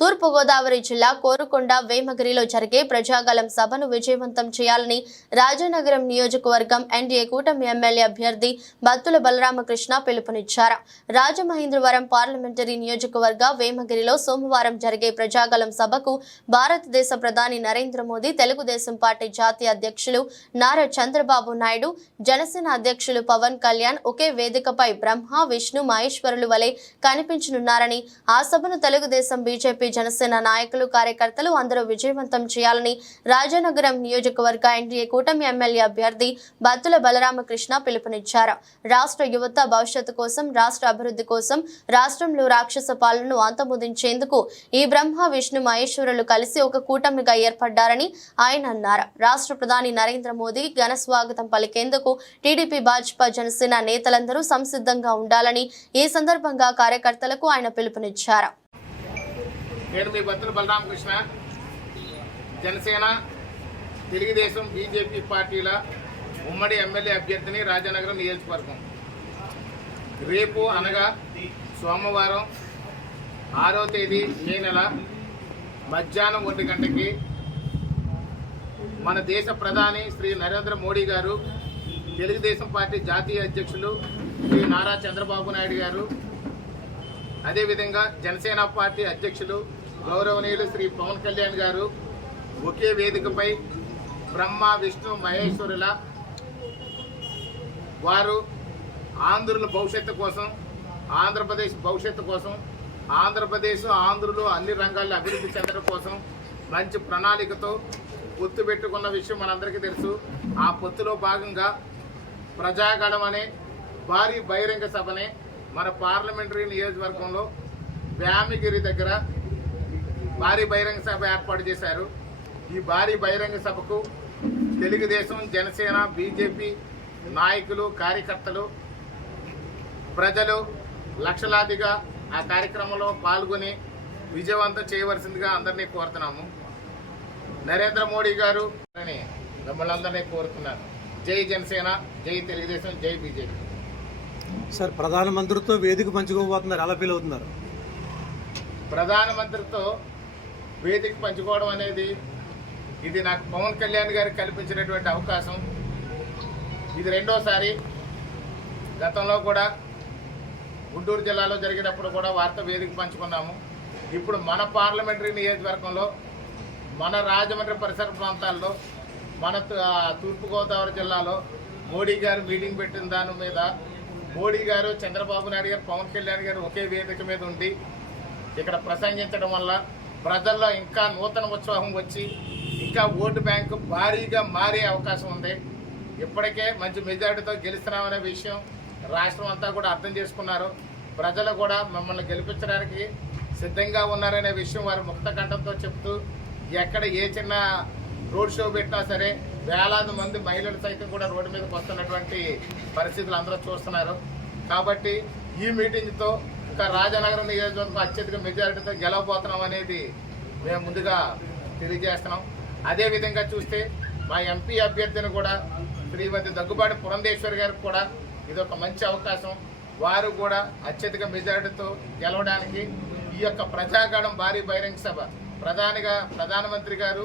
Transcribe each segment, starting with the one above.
తూర్పు గోదావరి జిల్లా కోరుకొండ వేమగిరిలో జరిగే ప్రజాగలం సభను విజయవంతం చేయాలని రాజానగరం నియోజకవర్గం ఎన్డీఏ కూటమి ఎమ్మెల్యే అభ్యర్థి బత్తుల బలరామకృష్ణ పిలుపునిచ్చారు. రాజమహేంద్రవరం పార్లమెంటరీ నియోజకవర్గ వేమగిరిలో సోమవారం జరిగే ప్రజాగలం సభకు భారతదేశ ప్రధాని నరేంద్ర మోదీ తెలుగుదేశం పార్టీ జాతీయ అధ్యక్షులు నారా చంద్రబాబు నాయుడు జనసేన అధ్యక్షులు పవన్ కళ్యాణ్ ఒకే వేదికపై బ్రహ్మ విష్ణు మహేశ్వరులు వలె కనిపించనున్నారని ఆ సభను తెలుగుదేశం బీజేపీ జనసేన నాయకులు కార్యకర్తలు అందరూ విజయవంతం చేయాలని రాజానగరం నియోజకవర్గ ఎన్డీఏ కూటమి ఎమ్మెల్యే అభ్యర్థి బత్తుల బలరామకృష్ణ పిలుపునిచ్చారు. రాష్ట్ర యువత భవిష్యత్తు కోసం రాష్ట్ర అభివృద్ధి కోసం రాష్ట్రంలో రాక్షస పాలనను అంతమొదించేందుకు ఈ బ్రహ్మ విష్ణు మహేశ్వరులు కలిసి ఒక కూటమిగా ఏర్పడ్డారని ఆయన అన్నారు. రాష్ట్ర ప్రధాని నరేంద్ర మోదీ ఘన స్వాగతం పలికేందుకు టీడీపీ భాజపా జనసేన నేతలందరూ సంసిద్ధంగా ఉండాలని ఈ సందర్భంగా కార్యకర్తలకు ఆయన పిలుపునిచ్చారు. నేను మీ బత్తుల బలరామకృష్ణ జనసేన తెలుగుదేశం బీజేపీ పార్టీల ఉమ్మడి ఎమ్మెల్యే అభ్యర్థిని రాజానగరం నియోజకవర్గం. రేపు అనగా సోమవారం ఆరో తేదీ మే నెల మధ్యాహ్నం ఒంటి గంటకి మన దేశ ప్రధాని శ్రీ నరేంద్ర మోడీ గారు తెలుగుదేశం పార్టీ జాతీయ అధ్యక్షులు శ్రీ నారా చంద్రబాబు నాయుడు గారు అదేవిధంగా జనసేన పార్టీ అధ్యక్షులు గౌరవనీయులు శ్రీ పవన్ కళ్యాణ్ గారు ఒకే వేదికపై బ్రహ్మ విష్ణు మహేశ్వరుల వారు ఆంధ్రుల భవిష్యత్తు కోసం ఆంధ్రప్రదేశ్ భవిష్యత్తు కోసం ఆంధ్రప్రదేశ్ ఆంధ్రులు అన్ని రంగాల్లో అభివృద్ధి చెందడం కోసం మంచి ప్రణాళికతో పొత్తు పెట్టుకున్న విషయం మనందరికీ తెలుసు. ఆ పొత్తులో భాగంగా ప్రజాగణం అనే భారీ బహిరంగ సభనే మన పార్లమెంటరీ నియోజకవర్గంలో వ్యామిగిరి దగ్గర భారీ బహిరంగ సభ ఏర్పాటు చేశారు. ఈ భారీ బహిరంగ సభకు తెలుగుదేశం జనసేన బీజేపీ నాయకులు కార్యకర్తలు ప్రజలు లక్షలాదిగా ఆ కార్యక్రమంలో పాల్గొని విజయవంతం చేయవలసిందిగా అందరినీ కోరుతున్నాము. నరేంద్ర మోడీ గారు అని మిమ్మల్ని అందరినీ కోరుతున్నాను జై జనసేన జై తెలుగుదేశం జై బీజేపీ. సార్ ప్రధానమంత్రితో వేదిక పంచుకోబోతున్నారు. ఎలా ఫీల్ అవుతున్నారు. ప్రధానమంత్రితో వేదిక పంచుకోవడం అనేది ఇది నాకు పవన్ కళ్యాణ్ గారికి కల్పించినటువంటి అవకాశం. ఇది రెండోసారి గతంలో కూడా గుంటూరు జిల్లాలో జరిగినప్పుడు కూడా వార్త వేదిక పంచుకున్నాము. ఇప్పుడు మన పార్లమెంటరీ నియోజకవర్గంలో మన రాజమండ్రి పరిసర ప్రాంతాల్లో మన తూ- తూర్పుగోదావరి జిల్లాలో మోడీ గారు మీటింగ్ పెట్టిన దాని మీద మోడీ గారు చంద్రబాబు నాయుడు గారు పవన్ కళ్యాణ్ గారు ఒకే వేదిక మీద ఉండి ఇక్కడ ప్రసంగించడం వల్ల ప్రజల్లో ఇంకా నూతన ఉత్సాహం వచ్చి ఇంకా ఓటు బ్యాంకు భారీగా మారే అవకాశం ఉంది. ఇప్పటికే మంచి మెజారిటీతో గెలుస్తున్నామనే విషయం రాష్ట్రం అంతా కూడా అర్థం చేసుకున్నారు. ప్రజలు కూడా మమ్మల్ని గెలిపించడానికి సిద్ధంగా ఉన్నారనే విషయం వారు ముక్త కంఠంతో చెప్తూ ఎక్కడ ఏ చిన్న రోడ్ షో పెట్టినా సరే వేలాది మంది మహిళలు సైతం కూడా రోడ్డు మీదకి వస్తున్నటువంటి పరిస్థితులు అందరూ చూస్తున్నారు. కాబట్టి ఈ మీటింగ్తో ఇంకా రాజనగరం నియోజకవర్గం అత్యధిక మెజారిటీతో గెలవబోతున్నాం అనేది మేము ముందుగా తెలియజేస్తున్నాం. అదేవిధంగా చూస్తే మా ఎంపీ అభ్యర్థిని కూడా శ్రీమతి దగ్గుబాటి పురంధేశ్వరి గారికి కూడా ఇది ఒక మంచి అవకాశం. వారు కూడా అత్యధిక మెజారిటీతో గెలవడానికి ఈ యొక్క ప్రజాగణం భారీ బహిరంగ సభ ప్రధానిగా ప్రధానమంత్రి గారు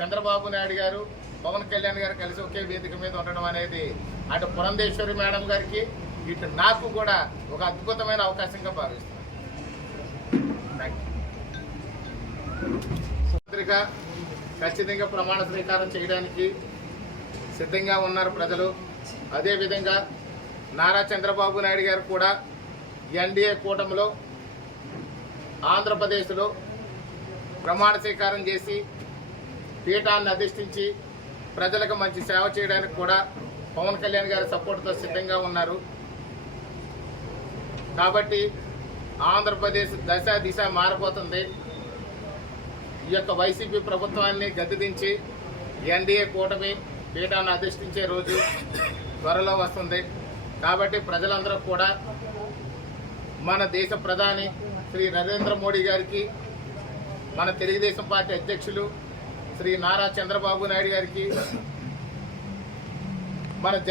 చంద్రబాబు నాయుడు గారు పవన్ కళ్యాణ్ గారు కలిసి ఒకే వేదిక మీద ఉండడం అనేది అటు పురంధేశ్వరి మేడం గారికి ఇటు నాకు కూడా ఒక అద్భుతమైన అవకాశంగా భావిస్తున్నాను పత్రిక ఖచ్చితంగా ప్రమాణ స్వీకారం చేయడానికి సిద్ధంగా ఉన్నారు ప్రజలు. అదేవిధంగా నారా చంద్రబాబు నాయుడు గారు కూడా ఎన్డీఏ కూటమిలో ఆంధ్రప్రదేశ్లో ప్రమాణ స్వీకారం చేసి పీఠాన్ని అధిష్ఠించి ప్రజలకు మంచి సేవ చేయడానికి కూడా పవన్ కళ్యాణ్ గారి సపోర్ట్తో సిద్ధంగా ఉన్నారు. కాబట్టి ఆంధ్రప్రదేశ్ దశ దిశ మారిపోతుంది. ఈ యొక్క వైసీపీ ప్రభుత్వాన్ని గద్దెదించి ఎన్డీఏ కూటమి పీఠాన్ని అధిష్ఠించే రోజు త్వరలో వస్తుంది. కాబట్టి ప్రజలందరూ కూడా మన దేశ ప్రధాని శ్రీ నరేంద్ర మోడీ గారికి మన తెలుగుదేశం పార్టీ అధ్యక్షులు శ్రీ నారా చంద్రబాబు నాయుడు గారికి మన